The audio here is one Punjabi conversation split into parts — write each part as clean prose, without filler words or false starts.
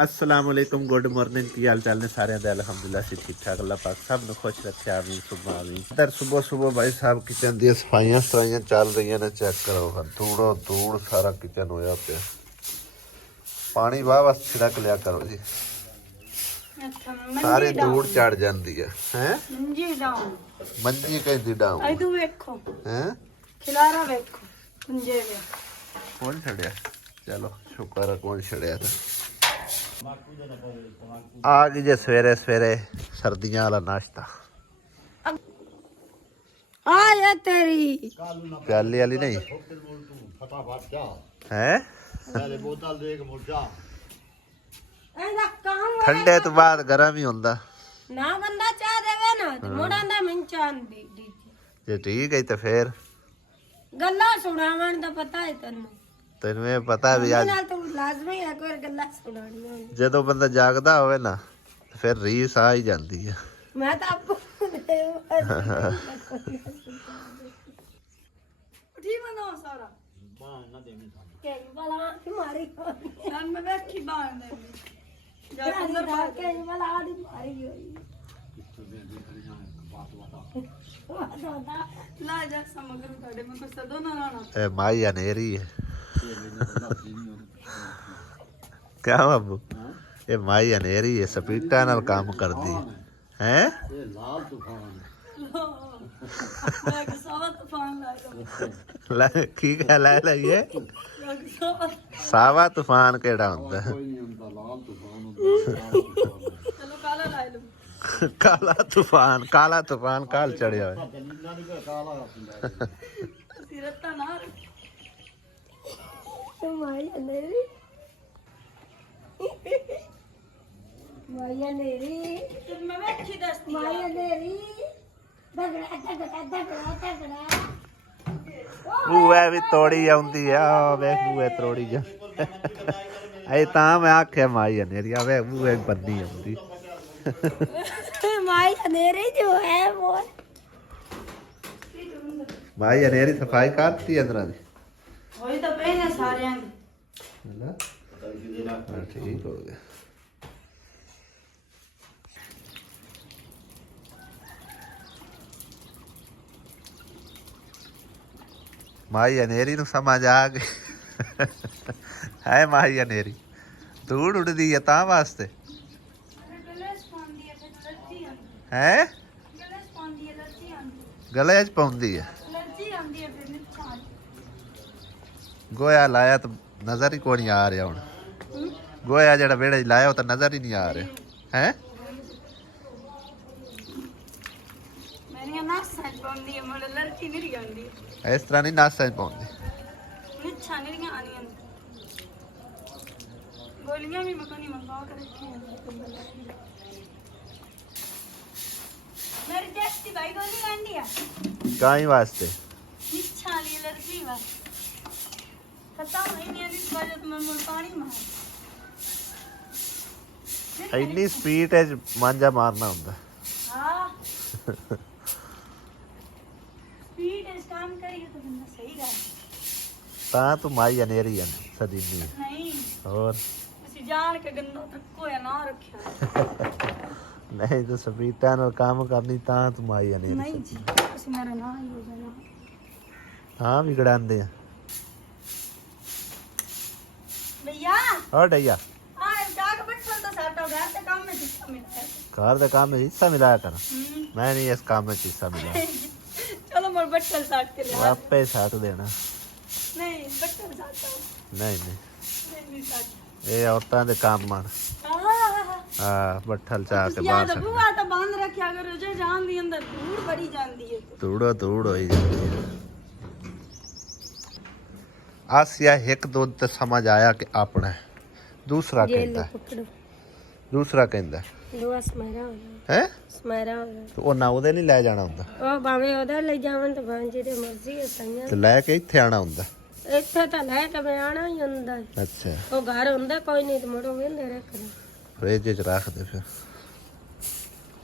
अस्सलाम वालेकुम गुड मॉर्निंग की हाल चाल ने सारे दे अल्हम्दुलिल्लाह से ठीक ठाक अल्लाह पाक सब ने खुश रखे आमीन सुबह आमीन। इधर सुबह सुबह भाई साहब किचन दी सफाइयां सफाइयां चल रही ने चेक करो धूड़ो धूड़ सारा किचन होया पे पानी वाह वाह छिड़क लिया करो जी सारी धूड़ चढ़ जाती है हैं मंजी कहती डाउन आई तू देखो हैं खिलारा देखो कुंजे में कौन छड़िया चलो शुक्र है कौन छड़िया था आ गई जे सवेरे सवेरे सर्दियां वाला नाश्ता आया तेरी प्याली वाली नहीं है ठंडे तो बाद गरम ही होंदा ना बंदा चाह देवे ना ते मोड़ा दा मिन चाह दी जे ठीक है तो फिर गल्ला सुनावन दा पता है तन्नू तेन में पता भी आज ना तो लाजमी है कोई गल्ला सुनानी ਜਦੋਂ ਬੰਦਾ ਜਾਗਦਾ ਹੋਵੇ ਨਾ ਫਿਰ ਰੀਸ ਆ ਹੀ ਜਾਂਦੀ ਹੈ मैं तो आपको उठी बनाओ सारा बाण ना देने था के वाला मारी सन में बैठी बाण दे जा अंदर बाहर के वाला आड़ी मारी हुई ला जा समगर काटे में को सदो ना राणा ए माई अनेरी है क्या बाबू ये माई अनेरी है स्पीडा नाल काम करदी है ये लाल तूफान ला की कह ला लइए सावा तूफान केड़ा हुंदा है चलो काला ला लो काला तूफान काल चढ़िया है सिरता ना माई अंधेरी माई अंधेरी मैं बैठी दस्ती माई अंधेरी दगड़ा दगड़ा दगड़ा दगड़ा बूए भी तोड़ी आउंदी है आ वे बूए तोड़ी जा ऐ ता मैं आखे माई अंधेरी आ वे बूए बन्नी आउंदी माई अंधेरी जो है वो माई अंधेरी सफाई करती है अंदर दी वही तो पहले सारे ठीक हो गया माई अनेरी नु समझ आ गई है माई अनेरी धूड़ उड़दी है ता वास्ते है गले च पौंदी है गोया लाया तो नजर ही को नहीं आ रहा हूँ गोया जरा वेड़े लाया हो तो नजर ही नहीं आ रहा है इस तरह नहीं नासा पाउंदी गोलियां भी मकानी मंगवा कर रखी हैं मेरी टेस्टी भाई गोली आंदी है काई वास्ते निच्छा वाली एलर्जी वा खत्म नहीं है इस वजह तो मैं पानी मार इन्नी स्पीड है मांजा मारना होंदा हां स्पीड इस काम करिए तो बंदा सही रहा ता तू माई अनेरी है सदीनी नहीं और ਅਸੀਂ ਜਾਣ ਕੇ ਗੰਦਾ ਤੱਕੋ या ना रखिया नहीं तो स्पीडा नाल काम करनी ता तू माई अनेरी नहीं जी ਤੁਸੀਂ ਮੇਰਾ ਨਾਂ ਹੀ ਹੋ ਜਾਣਾ हां बिगड़ांदे हैं भैया और डैया हां डाक बैठल तो साटा घर ते काम में हिस्सा मिलता है घर दे काम में हिस्सा मिलाया कर मैं नहीं इस काम में हिस्सा मिला चलो मोर बैठल साट के ले आपे साथ देना नहीं बैठल साटा नहीं नहीं नहीं साट ये औरतां दे काम मान हां बट्ठल चा के यार बाहर बुआ तो बांध रखया करो जे जान दी अंदर धूड़ बड़ी जांदी है धूड़ो धूड़ होई जाती है आसिया एक दो तो समझ आया कि अपना है दूसरा कहता है दूसरा कहता है दुआ स्मरा है स्मरा तो वो ना उदे नहीं ले जाना हुंदा ओ भाਵੇਂ ਉਹਦਾ ਲੈ ਜਾਵਣ ਤੇ ਭਾਵੇਂ ਜਿਹਦੇ ਮਰਜ਼ੀ ਹੈ ਸਈਆਂ ਤੇ ਲੈ ਕੇ ਇੱਥੇ ਆਣਾ ਹੁੰਦਾ ਇੱਥੇ ਤਾਂ ਲੈ ਕੇ ਮੈਂ ਆਣਾ ਹੀ ਹੁੰਦਾ ਅੱਛਾ ਉਹ ਘਰ ਹੁੰਦਾ ਕੋਈ ਨਹੀਂ ਤੇ ਮੜੋ ਵੇਂਦੇ ਰੱਖਦੇ फ्रिज च रख दे फिर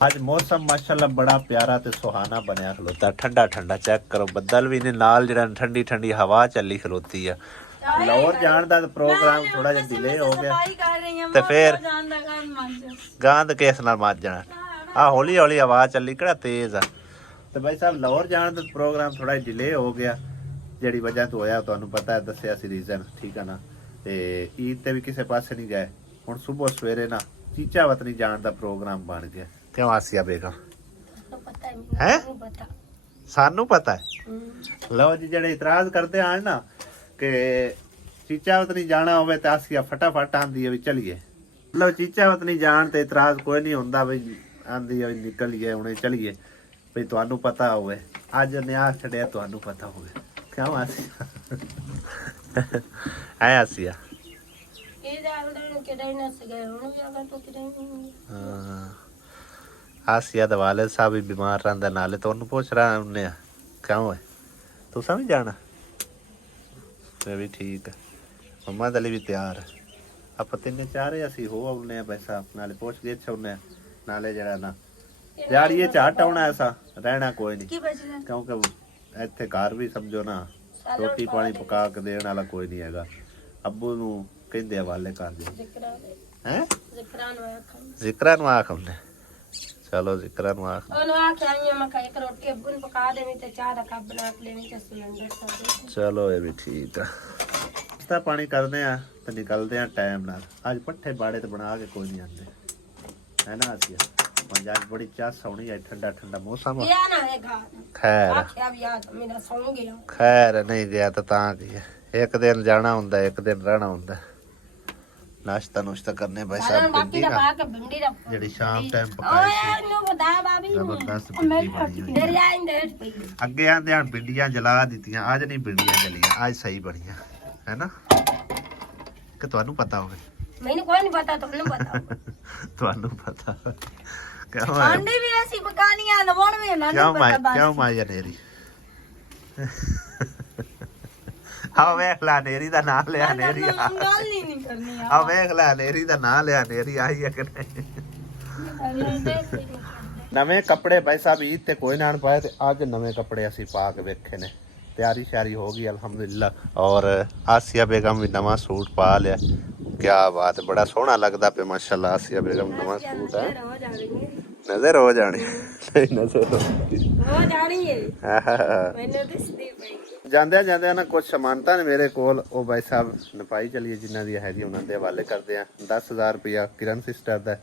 आज मौसम माशाल्लाह बड़ा प्यारा ते सुहाना बनया खलोता ठंडा ठंडा चेक करो बदल भी ने नाल जरा ठंडी ठंडी हवा चली खलोती है ਲਾਹੌਰ ਜਾਣ ਦਾ ਪ੍ਰੋਗਰਾਮ ਥੋੜਾ ਜਿਹਾ ਡਿਲੇ ਹੋ ਗਿਆ ਸਫਾਈ ਕਰ ਰਹੀ ਹਾਂ ਤੇ ਫਿਰ ਜਾਣ ਦਾ ਕੰਮ ਮੰਨ ਗਾਂਦ ਕੇਸ ਨਾਲ ਮੱਜ ਜਾਣਾ ਆ ਹੌਲੀ ਹੌਲੀ ਆਵਾਜ਼ ਚੱਲੀ ਕਿਹੜਾ ਤੇਜ਼ ਆ ਤੇ ਭਾਈ ਸਾਹਿਬ ਲਾਹੌਰ ਜਾਣ ਦਾ ਪ੍ਰੋਗਰਾਮ ਥੋੜਾ ਜਿਹਾ ਡਿਲੇ ਹੋ ਗਿਆ ਜਿਹੜੀ ਵਜ੍ਹਾ ਤੋਂ ਹੋਇਆ ਤੁਹਾਨੂੰ ਪਤਾ ਹੈ ਦੱਸਿਆ ਸੀ ਰੀਜ਼ਨ ਠੀਕ ਆ ਨਾ ਤੇ ਈਦ ਤੇ ਵੀ ਕਿਸੇ ਪਾਸੇ ਨਹੀਂ ਗਏ ਹੁਣ ਸਵੇਰ ਸਵੇਰੇ ਨਾ ਚੀਚਾ ਵਤਨੀ ਜਾਣ ਦਾ ਪ੍ਰੋਗਰਾਮ ਬਣ ਗਿਆ ਕਿਉਂ ਆਸਿਆ ਬੇਗਮ ਪਤਾ ਹੈ ਪਤਾ ਸਾਨੂੰ ਪਤਾ ਹੈ ਲਓ ਜੀ ਜਿਹੜੇ ਇਤਰਾਜ਼ ਕਰਦੇ ਆਣ ਨਾ ਕਿ ਚੀਚਾਵਤ ਨਹੀਂ ਜਾਣਾ ਹੋਵੇ ਤਾਂ ਆਸਿਆ ਫਟਾਫਟ ਆਂਦੀ ਹੈ ਵੀ ਚਲੀਏ ਮਤਲਬ ਚੀਚਾਵਤ ਨਹੀਂ ਜਾਣ ਤੇ ਇਤਰਾਜ਼ ਕੋਈ ਨਹੀਂ ਹੁੰਦਾ ਵੀ ਆਂਦੀ ਹੈ ਨਿਕਲੀਏ ਹੁਣੇ ਚਲੀਏ ਵੀ ਤੁਹਾਨੂੰ ਪਤਾ ਹੋਵੇ ਅੱਜ ਨਿਆ ਛੜਿਆ ਤੁਹਾਨੂੰ ਪਤਾ ਹੋਵੇ ਕਿਉਂ ਆਸਿਆ ਐ ਆਸਿਆ ਇਹ ਜਾਣ ਕਿਹੜਾ ਨਾ ਸਗੇ ਹੁਣ ਵੀ ਅਗਰ ਤੋਂ ਕਿਹੜਾ ਹਾਂ ਆਸਿਆ ਦਾ ਵਾਲਿਦ ਸਾਹਿਬ ਵੀ ਬਿਮਾਰ ਰਹਿੰਦਾ ਨਾਲੇ ਤੁਹਾਨੂੰ ਪੁੱਛ ਰਹਾ ਉਹਨੇ ਕਿਉਂ ਹੈ ਤੂੰ ਸਮਝ ਜਾਣਾ ਤੇ ਵੀ ਠੀਕ ਹੈ ਮੰਮਾ ਦੇ ਲਈ ਵੀ ਤਿਆਰ ਆਪਾਂ ਤਿੰਨੇ ਚਾਰੇ ਅਸੀਂ ਹੋ ਆਉਨੇ ਆ ਪੈਸਾ ਨਾਲੇ ਪੁੱਛ ਗਏ ਛੋਨੇ ਨਾਲੇ ਜਿਹੜਾ ਨਾ ਦਿਹਾੜੀਏ ਝਾਟ ਆਉਣਾ ਐਸਾ ਰਹਿਣਾ ਕੋਈ ਨਹੀਂ ਕੀ ਬਚਦਾ ਕਿਉਂਕਿ ਇੱਥੇ ਘਰ ਵੀ ਸਮਝੋ ਨਾ ਰੋਟੀ ਪਾਣੀ ਪਕਾ ਕੇ ਦੇਣ ਵਾਲਾ ਕੋਈ ਨਹੀਂ ਹੈਗਾ ਅੱਬੂ ਨੂੰ ਕਹਿੰਦੇ ਹਵਾਲੇ ਕਰ ਦੇ ਹੈ ਜ਼ਿਕਰਾਂ ਨੂੰ ਆਖ ਹੁੰਦੇ ਚਲੋ ਜ਼ਿਕਰਾਂ ਨੂੰ ਆਖ ਉਹਨੂੰ ਆਖਿਆ ਮੈਂ ਕਾ ਇੱਕ ਰੋਟੀ ਅੱਬੂ ਨੂੰ ਪਕਾ ਦੇਵੀਂ ਤੇ ਚਾਹ ਦਾ ਕੱਪ ਬਣਾ ਕੇ ਦੇਵੀਂ ਤੇ ਸਿਲੰਡਰ ਸਭ ਚਲੋ ਇਹ ਵੀ ਠੀਕ ਆ ਤਾਂ ਪਾਣੀ ਕਰਦੇ ਆ ਤੇ ਨਿਕਲਦੇ ਆ ਟਾਈਮ ਨਾਲ ਅੱਜ ਪੱਠੇ ਬਾੜੇ ਤੇ ਬਣਾ ਕੇ ਕੋਈ ਨਹੀਂ ਆਉਂਦੇ ਹੈ ਨਾ ਅਸੀਂ ਅੱਜ ਬੜੀ ਚਾਹ ਸੌਣੀ ਹੈ ਠੰਡਾ ਠੰਡਾ ਮੌਸਮ ਗਿਆ ਨਾ ਇਹ ਘਰ ਖੈਰ ਆਖਿਆ ਵੀ ਆ ਮੇਰਾ ਸੌਂ ਗਿਆ ਖੈਰ ਨਹੀਂ ਗਿਆ ਤਾਂ ਕੀ ਹੈ ਇੱਕ ਦਿਨ ਜਾਣਾ ਹੁੰਦਾ ਇੱਕ ਦਿਨ ਰਹਿਣਾ ਹੁੰਦਾ ਨਾਸ਼ਤਾ ਨੁਸ਼ਤਾ ਕਰਨੇ ਭਾਈ ਸਾਹਿਬ ਬਾਕੀ ਦਾ ਪਾ ਕੇ ਭਿੰਡੀ ਦਾ ਜਿਹੜੀ ਸ਼ਾਮ ਟਾਈਮ ਪਕਾਈ ਸੀ ਓਏ ਨੂੰ ਬਤਾ ਬਾਬੀ ਜ਼ਬਰਦਸਤ ਭਿੰਡੀ ਬਣੀ ਹੋਈ ਦਰਿਆ ਇੰਦੇ ਪਈ ਅੱਗੇ ਆਂਦੇ ਹਨ ਭਿੰਡੀਆਂ ਜਲਾ ਦਿੱਤੀਆਂ ਅੱਜ ਨਹੀਂ ਭਿੰਡੀਆਂ ਜਲੀਆਂ ਅੱਜ ਸਹੀ ਬਣੀਆਂ ਹੈ ਨਾ ਕਿ ਤੁਹਾਨੂੰ ਪਤਾ ਹੋਵੇ ਮੈਨੂੰ ਕੋਈ ਨਹੀਂ ਪਤਾ ਤੁਹਾਨੂੰ ਪਤਾ ਤੁਹਾਨੂੰ ਪਤਾ ਕਿਉਂ ਆਂਡੇ ਵੀ ਐਸੀ ਪਕਾਨੀਆਂ ਲਵਾਉਣ ਵੀ ਨਾ ਕਿਉਂ ਪਤਾ ਬਸ ਕਿਉਂ ਮਾਇਆ ਨੇਰੀ ਆ ਵੇਖ ਲੈ ਨੇਰੀ ਦਾ ਨਾਂ ਲਿਆ ਨੇਰੀ ਗੱਲ ਨਹੀਂ ਕਰਨੀ ਆ ਵੇਖ ਲੈ ਨੇਰੀ ਦਾ ਨਾਂ ਲਿਆ ਨੇਰੀ ਆਈ ਹੈ ਕਿ ਨਹੀਂ ਨਵੇਂ ਕੱਪੜੇ ਭਾਈ ਸਾਹਿਬ ਈਦ ਤੇ ਕੋਈ ਨਾ ਪਾਏ ਤੇ ਅੱਜ ਨਵੇਂ ਕੱਪੜੇ ਅਸੀਂ ਪਾ ਕੇ ਵੇਖੇ ਨੇ ਤਿਆਰੀ ਸ਼ਿਆਰੀ ਹੋ ਗਈ ਅਲਹਮਦੁਲਿਲਾ ਔਰ ਆਸਿਆ ਬੇਗਮ ਵੀ ਨਵਾਂ ਸੂਟ ਪਾ ਲਿਆ ਕਿਆ ਬਾਤ ਬੜਾ ਸੋਹਣਾ ਲੱਗਦਾ ਪਿਆ ਮਾਸ਼ਾਅੱਲਾ ਆਸਿਆ ਬੇਗਮ ਨਵਾਂ ਸੂਟ ਹੈ ਨਜ਼ਰ ਹੋ ਜਾਣੀ ਨਜ਼ਰ ਹੋ ਜਾਣੀ ਹੈ ਮੈਨੂੰ ਦਿਸਦੀ ਪਈ ਜਾਂਦਿਆਂ ਜਾਂਦਿਆਂ ਨਾ ਕੁਝ ਸਮਾਨਤਾ ਨੇ ਮੇਰੇ ਕੋਲ ਉਹ ਭਾਈ ਸਾਹਿਬ ਨਪਾਈ ਚਲੀਏ ਜਿਨ੍ਹਾਂ ਦੀ ਹੈਗੀ ਉਹਨਾਂ ਦੇ ਹਵਾਲੇ ਕਰਦੇ ਆ 10000 ਰੁਪਇਆ ਕਿਰਨ ਸਿਸਟਰ ਦਾ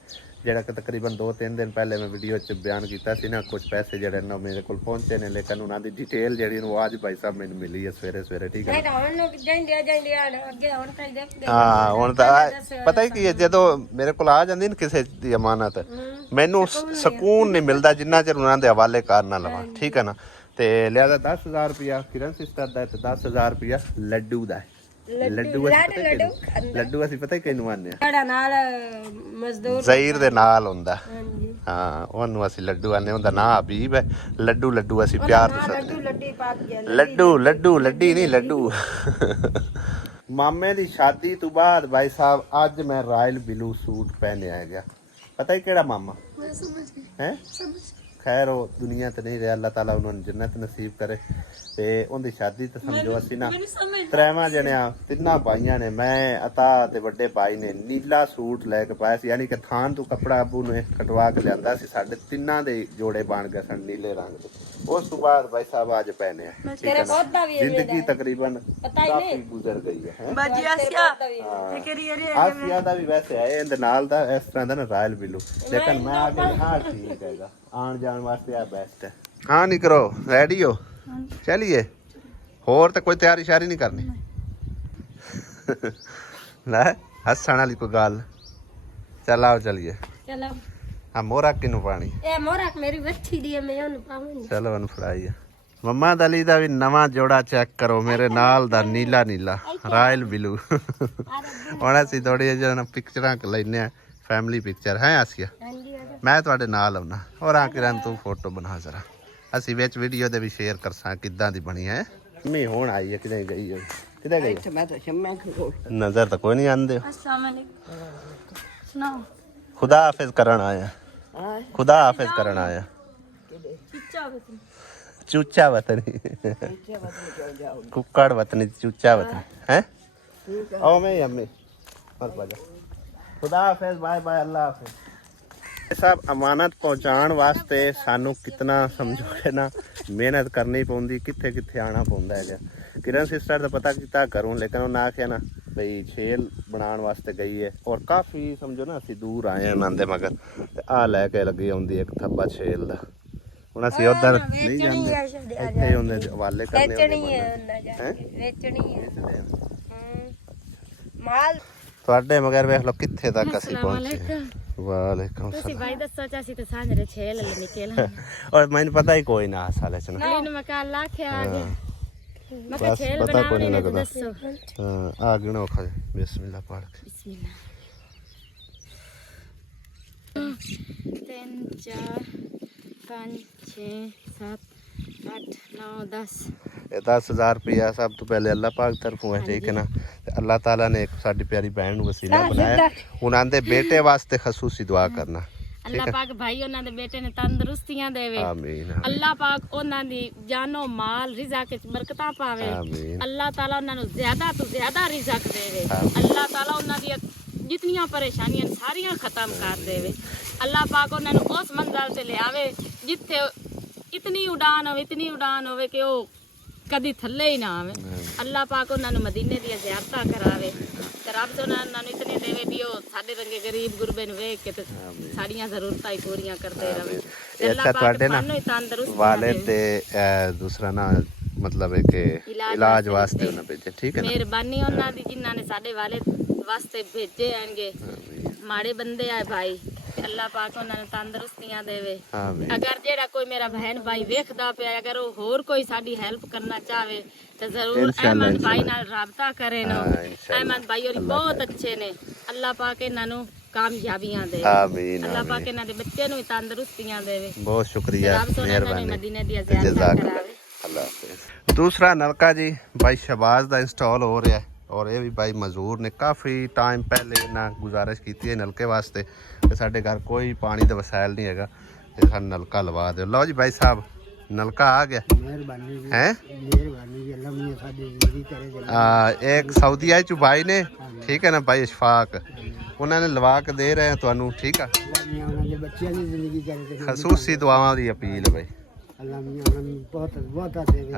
ਜਿਹੜਾ ਕਿ ਤਕਰੀਬਨ 2-3 ਦਿਨ ਪਹਿਲੇ ਮੈਂ ਵੀਡੀਓ 'ਚ ਬਿਆਨ ਕੀਤਾ ਸੀ ਨਾ ਕੁਝ ਪੈਸੇ ਜਿਹੜੇ ਨੇ ਮੇਰੇ ਕੋਲ ਪਹੁੰਚੇ ਨੇ ਲੇਕਿਨ ਉਹਨਾਂ ਦੀ ਡਿਟੇਲ ਜਿਹੜੀ ਨੂੰ ਅੱਜ ਭਾਈ ਸਾਹਿਬ ਮੈਨੂੰ ਮਿਲੀ ਹੈ ਸਵੇਰੇ ਸਵੇਰੇ ਠੀਕ ਹੈ ਹਾਂ ਹੁਣ ਤਾਂ ਪਤਾ ਹੀ ਕੀ ਹੈ ਜਦੋਂ ਮੇਰੇ ਕੋਲ ਆ ਜਾਂਦੀ ਨਾ ਕਿਸੇ ਦੀ ਅਮਾਨਤ ਮੈਨੂੰ ਸਕੂਨ ਨਹੀਂ ਮਿਲਦਾ ਜਿੰਨਾ ਚਿਰ ਉਹਨਾਂ ਦੇ ਹਵਾਲੇ ਕਰ ਨਾ ਲਵਾਂ ਠੀਕ ਹੈ ਨਾ ਤੇ ਲਿਆਦਾ 10000 ਰੁਪਇਆ ਕਿਰਨ ਸਿਸਟਰ ਦਾ ਤੇ 10000 ਰੁਪਇਆ ਲੱਡੂ ਦਾ ਲੱਡੂ ਅਸੀਂ ਪਤਾ ਕਿਹਨੂੰ ਆਨੇ ਆ ਜਿਹੜਾ ਨਾਲ ਮਜ਼ਦੂਰ ਜ਼ਹੀਰ ਦੇ ਨਾਲ ਹੁੰਦਾ ਹਾਂ ਉਹਨੂੰ ਅਸੀਂ ਲੱਡੂ ਆਨੇ ਉਹਦਾ ਨਾਂ ਹਬੀਬ ਹੈ ਲੱਡੂ ਅਸੀਂ ਪਿਆਰ ਨਾਲ ਲੱਡੂ ਲੱਡੀ ਨਹੀਂ ਲੱਡੂ ਮਾਮੇ ਦੀ ਸ਼ਾਦੀ ਤੋਂ ਬਾਅਦ ਭਾਈ ਸਾਹਿਬ ਅੱਜ ਮੈਂ ਰਾਇਲ ਬਲੂ ਸੂਟ ਪਹਿਨਿਆ ਹੈਗਾ ਪਤਾ ਹੀ ਕਿਹੜਾ ਮਾਮਾ ਹੈ ਖੈਰ ਉਹ ਦੁਨੀਆ ਤੇ ਨਹੀਂ ਰਿਹਾ ਅੱਲਾਹ ਤਾਲਾ ਉਹਨਾਂ ਨੂੰ ਜੰਨਤ ਨਸੀਬ ਕਰੇ ਤੇ ਉਹਦੀ ਸ਼ਾਦੀ ਤੇ ਸਮਝੋ ਅਸੀਂ ਨਾ ਤ੍ਰੈਵਾਂ ਜਣਿਆਂ ਤਿੰਨਾਂ ਭਾਈਆਂ ਨੇ ਮੈਂ ਅਤਾ ਤੇ ਵੱਡੇ ਭਾਈ ਨੇ ਨੀਲਾ ਸੂਟ ਲੈ ਕੇ ਪਾਇਆ ਸੀ ਯਾਨੀ ਕਿ ਥਾਨ ਤੋਂ ਕੱਪੜਾ ਅੱਬੂ ਨੇ ਕਟਵਾ ਕੇ ਲਿਆਂਦਾ ਸੀ ਸਾਡੇ ਤਿੰਨਾਂ ਦੇ ਜੋੜੇ ਬਣ ਗਏ ਸਨ ਨੀਲੇ ਰੰਗ ਦੇ ਉਸ ਤੋਂ ਬਾਅਦ ਭਾਈ ਸਾਹਿਬ ਅੱਜ ਪਹਿਨੇ ਆ ਜ਼ਿੰਦਗੀ ਤਕਰੀਬਨ ਕਾਫੀ ਗੁਜ਼ਰ ਗਈ ਹੈ ਆਸਿਆ ਦਾ ਵੀ ਵੈਸੇ ਹੈ ਇਹਦੇ ਨਾਲ ਦਾ ਇਸ ਤਰ੍ਹਾਂ ਦਾ ਨਾ ਰਾਇਲ ਬਿਲੂ ਲੇਕਿਨ ਮੈਂ ਆ ਕੇ ਹਾਂ ਠੀਕ ਹੈਗਾ ਆਣ ਜਾਣ ਵਾਸਤੇ ਆ ਬੈਸਟ ਹੈ ਹਾਂ ਨਹੀਂ ਕਰੋ ਰੈਡੀ ਹੋ ਚਲਿਏ ਹੋਰ ਤਾਂ ਕੋਈ ਤਿਆਰੀ ਸ਼ਾਰੀ ਨਹੀਂ ਕਰਨੀ ਲੈ ਹੱਸਣ ਵਾਲੀ ਕੋਈ ਗੱਲ ਚੱਲ ਆਓ ਚਲਿਏ ਚਲੋ ਆ ਮੋਰਾ ਕਿਨੂੰ ਪਾਣੀ ਇਹ ਮੋਰਾ ਮੇਰੀ ਵੱਛੀ ਦੀ ਮੈਂ ਉਹਨੂੰ ਪਾਵਾਂਗੀ ਚਲੋ ਉਹਨੂੰ ਫੜਾਈ ਮੰਮਾ ਦਲੀ ਦਾ ਵੀ ਨਵਾਂ ਜੋੜਾ ਚੈੱਕ ਕਰੋ ਮੇਰੇ ਨਾਲ ਦਾ ਨੀਲਾ ਰਾਇਲ ਬਲੂ ਹੁਣ ਅਸੀਂ ਥੋੜੀ ਜਿਹੀ ਪਿਕਚਰਾਂ ਲੈਨੇ ਆ ਫੈਮਿਲੀ ਪਿਕਚਰ ਹੈ ਆਸਿਆ ਮੈਂ ਤੁਹਾਡੇ ਨਾਲ ਆਉਣਾ ਔਰ ਆ ਕਿਰਨ ਤੂੰ ਫੋਟੋ ਬਣਾ ਜ਼ਰਾ ਅਸੀਂ ਵਿੱਚ ਵੀਡੀਓ ਦੇ ਵੀ ਸ਼ੇਅਰ ਕਰਸਾਂ ਕਿੱਦਾਂ ਦੀ ਬਣੀ ਹੈ ਮੈਂ ਹੁਣ ਆਈ ਹੈ ਕਿਤੇ ਗਈ ਹੋਈ ਕਿਤੇ ਗਈ ਮੈਂ ਤਾਂ ਸ਼ਮਾ ਕੋਲ ਨਜ਼ਰ ਤਾਂ ਕੋਈ ਨਹੀਂ ਆਂਦੇ अस्सलाम वालेकुम सुनाओ खुदा हाफिज करन आया खुदा हाफिज करन आया चूचा वतनी कुक्कड़ वतनी चूचा वतनी है आओ मैं अम्मी मत बजा खुदा हाफिज बाय बाय अल्लाह हाफिज साहब अमानत पहुँचाने वास्ते सानू कितना समझोगे ना मेहनत करनी पौंदी कित्थे कित्थे आना पौंदा है किरण सिस्टर का पता किया करूँ लेकिन उन्हें आख्या ना भाई छेल बनाने वास्ते गई है और काफ़ी समझो ना असी दूर आए हैं उन्होंने मगर आ लैके लगी आती एक थब्बा छेल का हूँ असी उधर नहीं जाते इतने उन्हें हवाले करने ਤੁਹਾਡੇ ਮਗਰ ਵੇਖ ਲਓ ਕਿੱਥੇ ਤੱਕ ਅਸੀਂ ਪਹੁੰਚੇ ਵਾਲੇਕੁਮ ਤੁਸੀਂ ਭਾਈ ਦੱਸੋ ਚਾਸੀ ਤੇ ਸਾਂਝਰੇ ਛੇਲ ਲੈ ਨਿਕਲ ਔਰ ਮੈਨੂੰ ਪਤਾ ਹੀ ਕੋਈ ਨਾ ਸਾਲੇ ਚ ਨਾ ਇਹਨੂੰ ਮੈਂ ਕੱਲ ਆਖਿਆ ਆ ਗਿਆ ਮੈਂ ਕਿਹਾ ਬਸ ਛੇਲ ਪਤਾ ਕੋਈ ਨਹੀਂ ਬਣਾਉਣੀ ਲੱਗਦਾ ਦੱਸੋ ਹਾਂ ਆ ਗਿਣੋ ਖਾ ਬਿਸਮਿਲ੍ਲਾ ਪੜ੍ਹ ਕੇ ਬਿਸਮਿਲ੍ਲਾ 3 4 5 6 7 8 9 10 ਇਹ 10,000 ਰੁਪਇਆ ਸਭ ਤੋਂ ਪਹਿਲੇ ਅੱਲਾਹ ਪਾਕ ਤਰਫੋਂ ਹੈ ਠੀਕ ਹੈ ਨਾ ਤੇ ਅੱਲਾਹ ਤਾਲਾ ਨੇ ਇੱਕ ਸਾਡੀ ਪਿਆਰੀ ਭੈਣ ਨੂੰ ਵਸੀਲਾ ਬਣਾਇਆ ਉਹਨਾਂ ਦੇ ਬੇਟੇ ਵਾਸਤੇ ਖਸੂਸੀ ਦੁਆ ਕਰਨਾ ਅੱਲਾਹ ਪਾਕ ਭਾਈ ਉਹਨਾਂ ਦੇ ਬੇਟੇ ਨੇ ਤੰਦਰੁਸਤੀਆਂ ਦੇਵੇ ਆਮੀਨ ਅੱਲਾਹ ਪਾਕ ਉਹਨਾਂ ਦੀ ਜਾਨੋ ਮਾਲ ਰਿਜ਼ਕ ਵਿੱਚ ਬਰਕਤਾਂ ਪਾਵੇ ਆਮੀਨ ਅੱਲਾਹ ਤਾਲਾ ਉਹਨਾਂ ਨੂੰ ਜ਼ਿਆਦਾ ਤੋਂ ਜ਼ਿਆਦਾ ਰਿਜ਼ਕ ਦੇਵੇ ਅੱਲਾਹ ਤਾਲਾ ਉਹਨਾਂ ਦੀਆਂ ਜਿਤਨੀਆਂ ਪਰੇਸ਼ਾਨੀਆਂ ਸਾਰੀਆਂ ਖਤਮ ਕਰ ਦੇਵੇ ਅੱਲਾਹ ਪਾਕ ਉਹਨਾਂ ਨੂੰ ਉਸ ਮੰਜ਼ਿਲ ਤੇ ਲਿਆਵੇ ਜਿੱਥੇ ਇਤਨੀ ਉਡਾਨ ਹੋਵੇ ਕਿ ਉਹ ਕਦੀ ਥੱਲੇ ਹੀ ਨਾ ਆਵੇ ਅੱਲਾਹ ਪਾਕ ਉਹਨਾਂ ਨੂੰ ਮਦੀਨੇ ਦੀਆਂ ਜ਼ਿਆਰਤਾਂ ਕਰਾਵੇ ਤੇ ਰੱਬ ਉਹਨਾਂ ਨੂੰ ਇਤਨੇ ਦੇਵੇ ਵੀ ਉਹ ਸਾਡੇ ਰੰਗੇ ਗਰੀਬ ਗੁਰਬੇ ਨੂੰ ਵੇਖ ਕੇ ਤੇ ਸਾਡੀਆਂ ਜ਼ਰੂਰਤਾਂ ਹੀ ਪੂਰੀਆਂ ਕਰਦੇ ਰਹੇ ਤੇ ਅੱਲਾਹ ਪਾਕ ਤੁਹਾਨੂੰ ਤੰਦਰੁਸਤ ਵਾਲੇ ਤੇ ਦੂਸਰਾ ਨਾ ਮਤਲਬ ਹੈ ਕਿ ਇਲਾਜ ਵਾਸਤੇ ਉਹਨਾਂ ਭੇਜੇ ਠੀਕ ਹੈ ਨਾ ਮਿਹਰਬਾਨੀ ਉਹਨਾਂ ਦੀ ਜਿਨ੍ਹਾਂ ਨੇ ਸਾਡੇ ਵਾਲੇ ਵਾਸਤੇ ਭੇਜੇ ਆਣਗੇ ਮਾੜੇ ਬੰਦੇ ਆ ਭਾਈ ਅੱਲਾਹ ਪਾਕ ਉਹਨਾਂ ਨੂੰ ਤੰਦਰੁਸਤੀਆਂ ਦੇਵੇ ਅਗਰ ਜਿਹੜਾ ਕੋਈ ਮੇਰਾ ਭੈਣ ਭਾਈ ਵੇਖਦਾ ਪਿਆ ਅਗਰ ਉਹ ਹੋਰ ਕੋਈ ਸਾਡੀ ਹੈਲਪ ਕਰਨਾ ਚਾਹਵੇ ਤਾਂ ਜ਼ਰੂਰ ਅਹਿਮਦ ਭਾਈ ਨਾਲ ਰਾਬਤਾ ਕਰੇ ਨਾ ਅਹਿਮਦ ਭਾਈ ਹੋਰੀ ਬਹੁਤ ਅੱਛੇ ਨੇ ਅੱਲਾਹ ਪਾਕ ਇਹਨਾਂ ਨੂੰ ਕਾਮਯਾਬੀਆਂ ਦੇ ਆਮੀਨ ਅੱਲਾਹ ਪਾਕ ਇਹਨਾਂ ਦੇ ਬੱਚੇ ਨੂੰ ਵੀ ਤੰਦਰੁਸਤੀਆਂ ਦੇਵੇ ਬਹੁਤ ਸ਼ੁਕਰੀਆ ਮਿਹਰਬਾਨੀ ਮਦੀਨੇ ਦੀਆਂ ਜ਼ਿਆਰਤਾਂ ਕਰਾਵੇ ਅੱਲਾਹ ਹਾਫਿਜ਼ दूसरा नलका जी भाई शहबाज का इंस्टॉल हो रहा है और ये भी भाई मजदूर ने काफ़ी टाइम पहले ना गुजारिश की है नलके वास्ते कि साढ़े घर कोई पानी का वसायल नहीं है तो सानू नलका लवा दो लो जी भाई साहब नलका आ गया है एक सऊदीया चू भाई ने ठीक है ना भाई इशफाक उन्होंने लवा के दे रहे हैं तुहानू ठीक है खसूसी दुआवां दी अपील है भाई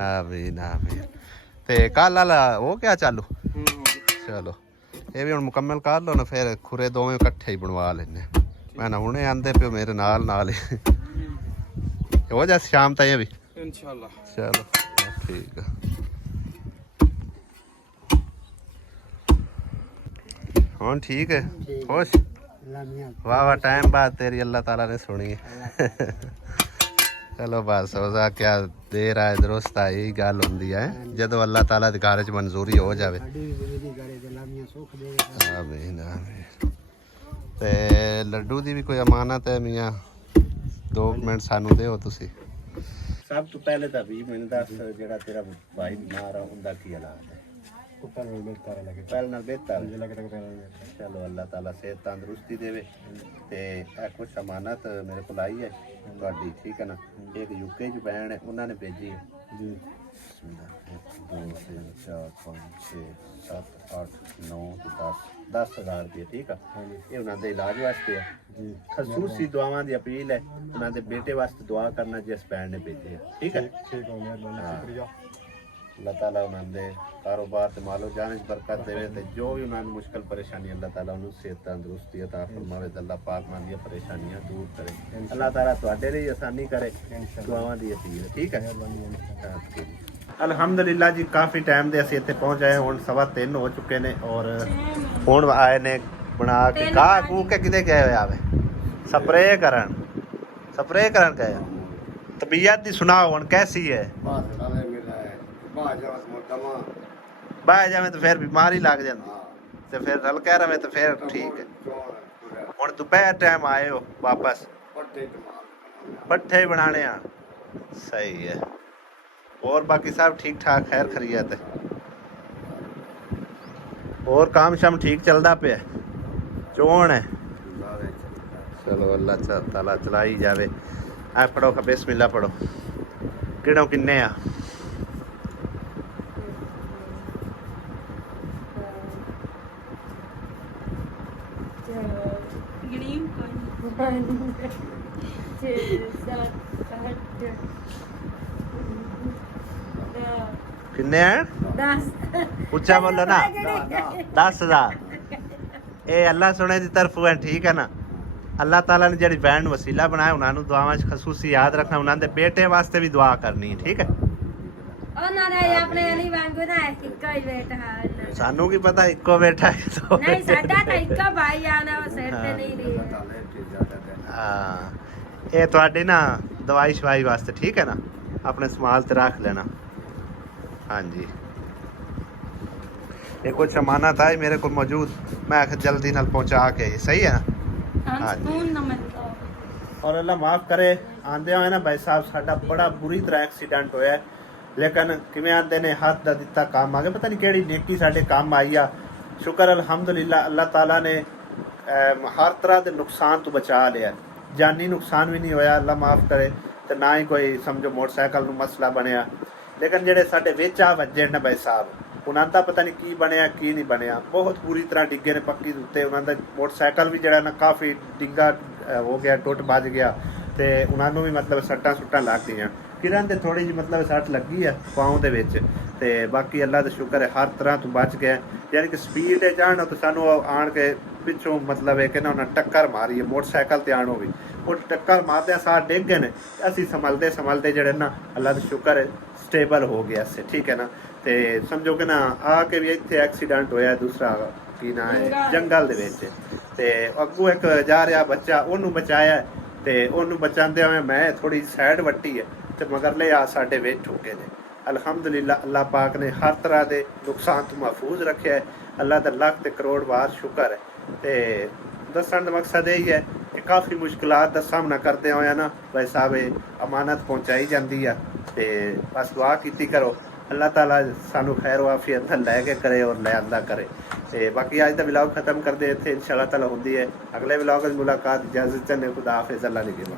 आमीन आमीन ते कल वाला वो क्या चालू चलो ये भी हुण मुकम्मल कर लो ना फिर खुरे दोवें इकट्ठे ही बनवा लेने मैं ना हुणे आंदे पियो मेरे नाल ही हो जा शाम ताईं भी इंशाल्लाह चलो ठीक है हुण ठीक है खुश वाह वाह टाइम बाद तेरी अल्लाह ताला ने सुनी चलो बस उसका क्या देर आए दुरुस्त है यही गल होंदी है जदों अल्लाह ताला दी घर च मंजूरी हो जावे आमीन आमीन ते लड्डू दी भी कोई अमानत है मियां 2 मिनट सानू दिओ तुसी सब तो पहले ਤਾਂ 20 ਮਿੰਟ ਦੱਸ ਜਿਹੜਾ ਤੇਰਾ ਭਾਈ ਬਿਮਾਰ ਆ ਉਹਦਾ ਕੀ ਹਾਲਾਤ ਹੈ ਪਹਿਲਾਂ ਨਾਲ ਬਿਹਤਰ ਚਲੋ ਅੱਲਾਹ ਤਾਲਾ ਸਿਹਤ ਤੰਦਰੁਸਤੀ ਦੇਵੇ ਤੇ ਇਹ ਕੁਛ ਅਮਾਨਤ ਮੇਰੇ ਕੋਲ ਆਈ ਹੈ ਤੁਹਾਡੀ ਠੀਕ ਹੈ ਨਾ ਇੱਕ ਯੂਕੇ ਚ ਭੈਣ ਹੈ ਉਹਨਾਂ ਨੇ ਭੇਜੀ ਹੈ ਜੀ 2 3 4 5 6 7 8 9 10,000 ਰੁਪਏ ਠੀਕ ਆ ਇਹ ਉਹਨਾਂ ਦੇ ਇਲਾਜ ਵਾਸਤੇ ਹੈ ਜੀ ਖਸੂਸੀ ਦੁਆਵਾਂ ਦੀ ਅਪੀਲ ਹੈ ਉਹਨਾਂ ਦੇ ਬੇਟੇ ਵਾਸਤੇ ਦੁਆ ਕਰਨਾ ਜਿਸ ਭੈਣ ਨੇ ਭੇਜੀ ਹੈ ਠੀਕ ਹੈ ਠੀਕ ਹੋ ਮਿਹਰਬਾਨੀ ਸ਼ੁਕਰੀਆ अल्लाह ताला उन्होंने कारोबार से मालो जाने बरकत देवे ते जो भी उन्होंने मुश्किल परेशानी अल्लाह ताला उन्हें सेहत तंदुरुस्ती अता फरमावे ते अल्लाह पाक उन्हां परेशानियां दूर करे अल्लाह ताला तुहाडे लई आसानी करे दुआवां दी अपील ठीक है अल्हम्दुलिल्लाह जी काफ़ी टाइम दे असीं इत्थे पहुंच आए हुण 3:15 हो चुके ने और हुण आए ने बना के घाह कू के किते गए होए आवे स्प्रे करन गए तबीयत दी सुनाओ हुण कैसी है बाह जावे तो फिर बीमारी लग जाती तो फिर हल्का रहे तो फिर ठीक है हुण दोपहर टाइम आए हो वापस पट्ठे ही बनाने सही है और बाकी सब ठीक ठाक खैर खरीत है और काम शाम ठीक चलता पे चोन है चलो अल्लाह ताला चलाई जावे आ पढ़ो बिस्मिल्लाह पढ़ो किड़ो किन्ने आ ਕਿੰਨੇ ਆ? 10 ਉੱਚਾ ਬੋਲੋ ਨਾ। 10,000 ਇਹ ਅੱਲਾ ਸੁਣੇ ਦੀ ਤਰਫੋਂ ਹੈ, ਠੀਕ ਹੈ ਨਾ। ਅੱਲਾਹ ਤਾਲਾ ਨੇ ਜਿਹੜੀ ਬੈਂਡ ਵਸੀਲਾ ਬਣਾਇਆ ਉਹਨਾਂ ਨੂੰ ਦੁਆਵਾਂ 'ਚ ਖਸੂਸੀ ਯਾਦ ਰੱਖਣਾ, ਉਹਨਾਂ ਦੇ ਬੇਟੇ ਵਾਸਤੇ ਵੀ ਦੁਆ ਕਰਨੀ ਹੈ, ਠੀਕ ਹੈ। ਉਹਨਾਂ ਨੇ ਆਪਣੇ ਨਹੀਂ ਵਾਂਗੂ ਨਾ ਇੱਕੋ ਹੀ ਬੇਟਾ ਹੈ। ਸਾਨੂੰ ਕੀ ਪਤਾ ਇੱਕੋ ਬੇਟਾ ਹੈ ਤਾਂ ਨਹੀਂ ਸਾਡਾ ਤਾਂ ਇੱਕੋ ਭਾਈ ਆਣਾ ਉਹ ਸਿਰ ਤੇ ਨਹੀਂ ਰਹੀ। ਹਾਂ ਇਹ ਤੁਹਾਡੇ ਨਾ ਦਵਾਈ ਸ਼ਵਾਈ ਵਾਸਤੇ, ਠੀਕ ਹੈ ਨਾ, ਆਪਣੇ ਸਮਾਲ ਤੇ ਰੱਖ ਲੈਣਾ। हाँ जी ये कुछ सामान था मेरे को मौजूद, मैं जल्दी नाल पहुंचा के, सही है ना। हाँ जी और अल्लाह माफ़ करे आंदे होए ना भाई साहब साडा बड़ा बुरी तरह एक्सीडेंट होया, लेकिन किवें आंदे ने हाथ दा दिता काम आ गया, पता नहीं केड़ी नेकी साडे काम आई आ। शुक्र अल्हम्दुलिल्लाह अल्लाह ताला ने हर तरह के नुकसान तो बचा लिया, जानी नुकसान भी नहीं होया, अल्लाह माफ़ करे, तो ना ही कोई समझो मोटरसाइकिल नूं मसला बनया। लेकिन ਜਿਹੜੇ ਸਾਡੇ ਵਿੱਚ ਆ ਵੱਜੇ ਨੇ ਭਾਈ ਸਾਹਿਬ, ਉਹਨਾਂ ਦਾ ਪਤਾ ਨਹੀਂ ਕੀ ਬਣਿਆ ਕੀ ਨਹੀਂ ਬਣਿਆ, ਬਹੁਤ ਬੁਰੀ ਤਰ੍ਹਾਂ ਡਿੱਗੇ ਨੇ ਪੱਕੀ ਦੇ ਉੱਤੇ। ਉਹਨਾਂ ਦਾ ਮੋਟਰਸਾਈਕਲ ਵੀ ਜਿਹੜਾ ਨਾ ਕਾਫੀ ਡਿੱਗਾ ਹੋ ਗਿਆ, ਟੁੱਟ ਵੱਜ ਗਿਆ, ਤੇ ਉਹਨਾਂ ਨੂੰ ਵੀ ਮਤਲਬ ਸੱਟਾਂ ਸੁੱਟਾਂ ਲੱਗ ਗਈਆਂ। ਕਿਰਨ ਤੇ ਥੋੜੀ ਜਿਹੀ ਮਤਲਬ ਸੱਟ ਲੱਗੀ ਆ ਪਾਉਂ ਦੇ ਵਿੱਚ, ਤੇ ਬਾਕੀ ਅੱਲਾ ਦਾ ਸ਼ੁਕਰ ਹੈ ਹਰ ਤਰ੍ਹਾਂ ਤੋਂ ਬਚ ਗਿਆ। ਯਾਨੀ ਕਿ ਸਪੀਡ ਤੇ ਜਾਣ ਤਾਂ ਸਾਨੂੰ ਆਣ ਕੇ ਪਿੱਛੋਂ ਮਤਲਬ ਇਹ ਕਿ ਨਾ ਉਹਨਾਂ ਟੱਕਰ ਮਾਰੀ ਹੈ ਮੋਟਰਸਾਈਕਲ ਤੇ ਆਣੋ ਵੀ, ਉਹ ਟੱਕਰ ਮਾਰਦਿਆਂ ਸਾਹ ਡਿੱਗ ਗਏ ਨੇ। ਅਸੀਂ ਸੰਭਲਦੇ ਜਿਹੜੇ ਨਾ ਅੱਲਾ ਦਾ ਸ਼ੁਕਰ ਹੈ ਸਟੇਬਲ ਹੋ ਗਿਆ ਸੇ, ਠੀਕ ਹੈ ਨਾ। ਤੇ ਸਮਝੋ ਕਿ ਨਾ ਆ ਕੇ ਵੀ ਇੱਥੇ ਐਕਸੀਡੈਂਟ ਹੋਇਆ ਦੂਸਰਾ ਕੀ ਨਾ ਹੈ ਜੰਗਲ ਦੇ ਵਿੱਚ, ਤੇ ਅੱਗੋਂ ਇੱਕ ਜਾ ਰਿਹਾ ਬੱਚਾ ਉਹਨੂੰ ਬਚਾਇਆ, ਤੇ ਉਹਨੂੰ ਬਚਾਉਂਦੇ ਹੋਏ ਮੈਂ ਥੋੜੀ ਸਾਈਡ ਵੱਟੀ ਹੈ, ਤੇ ਮਗਰਲੇ ਆ ਸਾਡੇ ਵਿੱਚ ਠੋਕੇ ਨੇ। ਅਲਹਮਦੁਲਿਲਾ ਅੱਲਾਹ ਪਾਕ ਨੇ ਹਰ ਤਰ੍ਹਾਂ ਦੇ ਨੁਕਸਾਨ ਤੋਂ ਮਹਿਫੂਜ਼ ਰੱਖਿਆ ਹੈ। ਅੱਲਾਹ ਦਾ ਲੱਖ ਤੇ ਕਰੋੜ ਵਾਰ ਸ਼ੁਕਰ ਹੈ। ਤੇ ਦੱਸਣ ਦਾ ਮਕਸਦ ਇਹ ਹੈ ਕਿ ਕਾਫੀ ਮੁਸ਼ਕਿਲਾਤ ਦਾ ਸਾਹਮਣਾ ਕਰਦੇ ਹੋਇਆ ਨਾ ਭਾਈ ਸਾਹਿਬ ਇਹ ਅਮਾਨਤ ਪਹੁੰਚਾਈ ਜਾਂਦੀ ਆ, ਤੇ ਬਸ ਦੁਆ ਕੀਤੀ ਕਰੋ ਅੱਲਾਹ ਤਾਲਾ ਸਾਨੂੰ ਖੈਰ ਵਾਫੀਅਤ ਲੈ ਕੇ ਕਰੇ ਔਰ ਲੈ ਆਂਦਾ ਕਰੇ। ਤੇ ਬਾਕੀ ਅੱਜ ਦਾ ਵਲੌਗ ਖਤਮ ਕਰਦੇ ਇੱਥੇ, ਇਨਸ਼ਾਅੱਲਾਹ ਤਾਲਾ ਹੁੰਦੀ ਹੈ ਅਗਲੇ ਵਲੌਗ ਵਿੱਚ ਮੁਲਾਕਾਤ। ਇਜਾਜ਼ਤ ਚਾਹੁੰਦੇ, ਖੁਦਾ ਹਾਫਿਜ਼, ਅੱਲਾ ਨਿਗਹਿਬਾਨ।